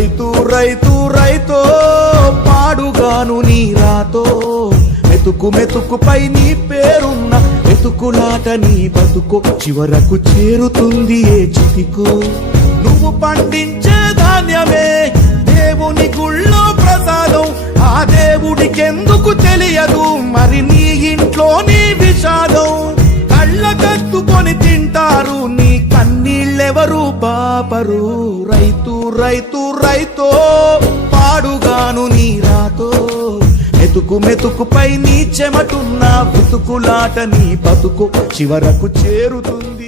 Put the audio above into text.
రైతు రైతు రైతో పాడుగాను నీ రాతో మెతుకు మెతుకుపై నీ పేరున్న మెతుకులాట నీ బతుకు చివరకు చేరుతుంది ఏ చితికు నువ్వు పండించే ధాన్యమే దేవుని గుళ్ళో ప్రసాదం ఆ దేవుడికెందుకు తెలియదు మరి నీ ఇంట్లో నీ విషాదం కళ్ళకత్తుకొని తింటారు నీ కన్నీళ్ళెవరు పాపరు రైతు రైతు రైతో పాడుగాను నీ రాతో మెతుకు మెతుకుపై నీ చెమటున్న బతుకులాట నీ బతుకు చివరకు చేరుతుంది